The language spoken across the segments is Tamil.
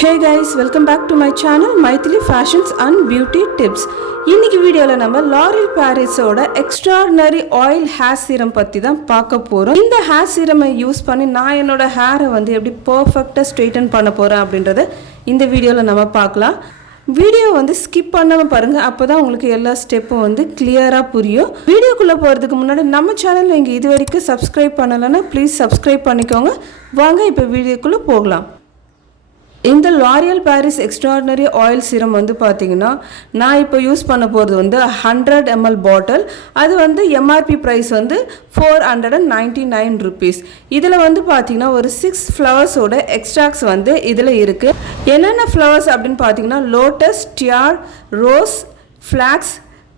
Hey guys, welcome back to my channel Maithili Fashions and Beauty Tips. இன்னைக்கு வீடியோல நம்ம L'Oreal Parisோட extraordinary oil hair serum பத்தி தான் பார்க்க போறோம். இந்த ஹேர் சீரமை யூஸ் பண்ணி நான் என்னோட ஹேரை வந்து எப்படி பெர்ஃபெக்ட்டா ஸ்ட்ரைட்டன் பண்ண போறேன் அப்படின்றத இந்த வீடியோல நம்ம பார்க்கலாம். வீடியோ வந்து ஸ்கிப் பண்ணாம பாருங்க, அப்பதான் உங்களுக்கு எல்லா ஸ்டெப்பும் வந்து கிளியரா புரியும். வீடியோக்குள்ள போறதுக்கு முன்னாடி நம்ம சேனலை நீங்க இதுவரைக்கும் சப்ஸ்கிரைப் பண்ணலனா ப்ளீஸ் சப்ஸ்கிரைப் பண்ணிக்கோங்க. வாங்க இப்போ வீடியோக்குள்ள போகலாம். இந்த L'Oreal Paris extraordinary oil serum வந்து பார்த்தீங்கன்னா நான் இப்போ யூஸ் பண்ண போகிறது வந்து 100 ml பாட்டில். அது வந்து எம்ஆர்பி ப்ரைஸ் வந்து 499 rupees. இதில் வந்து பார்த்தீங்கன்னா ஒரு 6 ஃப்ளவர்ஸோட எக்ஸ்ட்ராக்ட்ஸ் வந்து இதில் இருக்குது. என்னென்ன ஃப்ளவர்ஸ் அப்படின்னு பார்த்தீங்கன்னா லோட்டஸ், டியார், rose, flax,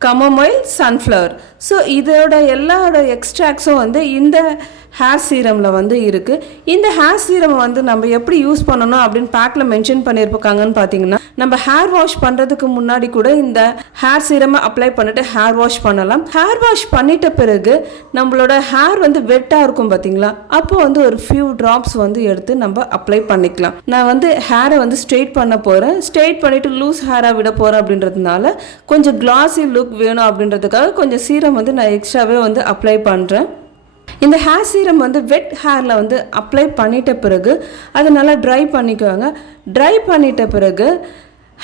chamomile, sunflower. So இதோட எல்லாரோட எக்ஸ்ட்ராக்ட்ஸும் வந்து இந்த ஹேர் சீரமில் வந்து இருக்குது. இந்த ஹேர் சீரம் வந்து நம்ம எப்படி யூஸ் பண்ணணும் அப்படின்னு பேக்கில் மென்ஷன் பண்ணியிருப்பாங்கன்னு பார்த்தீங்கன்னா நம்ம ஹேர் வாஷ் பண்ணுறதுக்கு முன்னாடி கூட இந்த ஹேர் சீரமை அப்ளை பண்ணிட்டு ஹேர் வாஷ் பண்ணலாம். ஹேர் வாஷ் பண்ணிட்ட பிறகு நம்மளோட ஹேர் வந்து வெட்டாக இருக்கும் பார்த்தீங்களா, அப்போ வந்து ஒரு ஃபியூ ட்ராப்ஸ் வந்து எடுத்து நம்ம அப்ளை பண்ணிக்கலாம். நான் வந்து ஹேரை வந்து ஸ்ட்ரெயிட் பண்ண போகிறேன். ஸ்ட்ரெயிட் பண்ணிவிட்டு லூஸ் ஹேராக விட போகிறேன் அப்படின்றதுனால கொஞ்சம் கிளாஸி லுக் வேணும் அப்படின்றதுக்காக கொஞ்சம் சீரம் வந்து நான் எக்ஸ்ட்ராவே வந்து அப்ளை பண்ணுறேன். இந்த ஹேர் சீரம் வந்து வெட் ஹேரில் வந்து அப்ளை பண்ணிட்ட பிறகு அதை நல்லா ட்ரை பண்ணிக்குவாங்க. ட்ரை பண்ணிட்ட பிறகு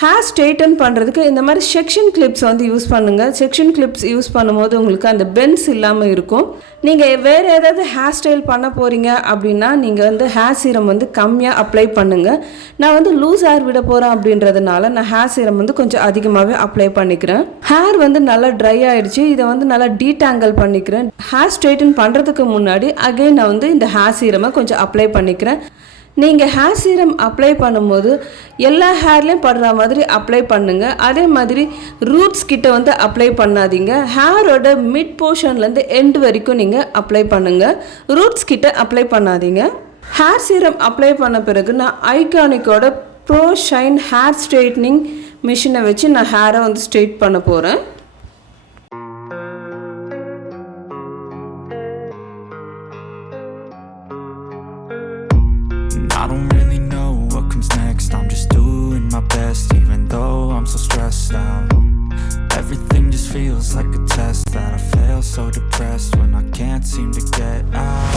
ஹேர் ஸ்ட்ரெயிட்டன் பண்ணுறதுக்கு இந்த மாதிரி செக்ஷன் கிளிப்ஸ் வந்து யூஸ் பண்ணுங்கள். செக்ஷன் கிளிப்ஸ் யூஸ் பண்ணும்போது உங்களுக்கு அந்த பென்ஸ் இல்லாமல் இருக்கும். நீங்கள் வேறு ஏதாவது ஹேர் ஸ்டைல் பண்ண போகிறீங்க அப்படின்னா நீங்கள் வந்து ஹேர் சீரம் வந்து கம்மியாக அப்ளை பண்ணுங்கள். நான் வந்து லூஸ் ஹேர் விட போகிறேன் அப்படின்றதுனால நான் ஹேர் சீரம் வந்து கொஞ்சம் அதிகமாகவே அப்ளை பண்ணிக்கிறேன். ஹேர் வந்து நல்லா ட்ரை ஆகிடுச்சு. இதை வந்து நல்லா டீடாங்கிள் பண்ணிக்கிறேன். ஹேர் ஸ்ட்ரெயிட்டன் பண்ணுறதுக்கு முன்னாடி அகைன் நான் வந்து இந்த ஹேர் சீரமை கொஞ்சம் அப்ளை பண்ணிக்கிறேன். நீங்கள் ஹேர் சீரம் அப்ளை பண்ணும்போது எல்லா ஹேர்லேயும் படுற மாதிரி அப்ளை பண்ணுங்கள். அதே மாதிரி ரூட்ஸ் கிட்ட வந்து அப்ளை பண்ணாதீங்க. ஹேரோட மிட் போர்ஷன்லேருந்து எண்ட் வரைக்கும் நீங்கள் அப்ளை பண்ணுங்கள். ரூட்ஸ் கிட்ட அப்ளை பண்ணாதீங்க. ஹேர் சீரம் அப்ளை பண்ண பிறகு நான் ஐகானிக்கோட ப்ரோ ஷைன் ஹேர் ஸ்ட்ரெயிட்னிங் மிஷினை வச்சு நான் ஹேரை வந்து ஸ்ட்ரெயிட் பண்ண போகிறேன். I don't really know what comes next. I'm just doing my best, even though I'm so stressed out. Everything just feels like a test that I fail, so depressed when I can't seem to get out.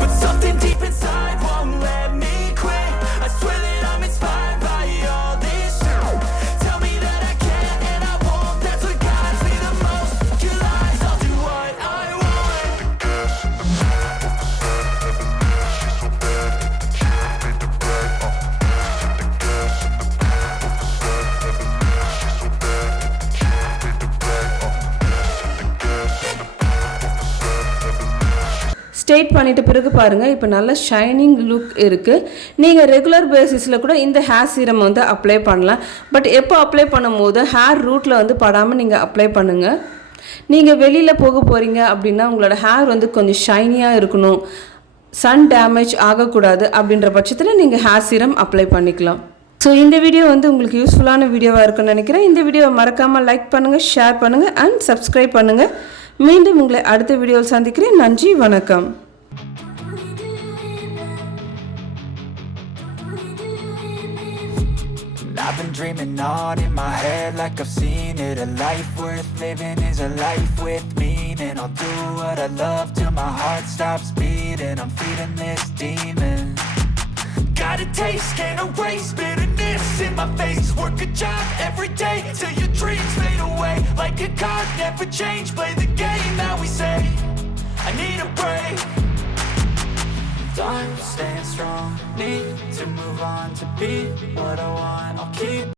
But something deep inside won't let me quit. I swear that I'm inspired by all this shit. Tell me that I can't and I won't. That's what guides me the most. You lies, I'll do what I want. Straight பண்ணிட்ட பிறகு பாருங்கள், இப்போ நல்ல ஷைனிங் லுக் இருக்குது. நீங்கள் ரெகுலர் பேசிஸில் கூட இந்த ஹேர் சீரம் வந்து அப்ளை பண்ணலாம். பட் எப்போ அப்ளை பண்ணும்போது ஹேர் ரூட்டில் வந்து படாமல் நீங்கள் அப்ளை பண்ணுங்கள். நீங்கள் வெளியில் போக போகிறீங்க அப்படின்னா உங்களோட ஹேர் வந்து கொஞ்சம் ஷைனியாக இருக்கணும், சன் டேமேஜ் ஆகக்கூடாது அப்படின்ற பட்சத்தில் நீங்கள் ஹேர் சீரம் அப்ளை பண்ணிக்கலாம். ஸோ இந்த வீடியோ வந்து உங்களுக்கு யூஸ்ஃபுல்லான வீடியோவாக இருக்குன்னு நினைக்கிறேன். இந்த வீடியோவை மறக்காமல் லைக் பண்ணுங்கள், ஷேர் பண்ணுங்கள் அண்ட் சப்ஸ்கிரைப் பண்ணுங்கள். மீண்டும் உங்களை அடுத்த வீடியோவில் சந்திக்கிறேன். நன்றி, வணக்கம். I've been dreaming on in my head like I've seen it. A life worth living is a life with meaning. I'll do what I love till my heart stops beating. I'm feeding this demon. Got a taste, can't erase bitterness in my face. Work a job every day till your dreams fade away. Like a card, never change. Play the game that we say. I need a break. I'm staying strong. Need to move on to be what I want. I'll keep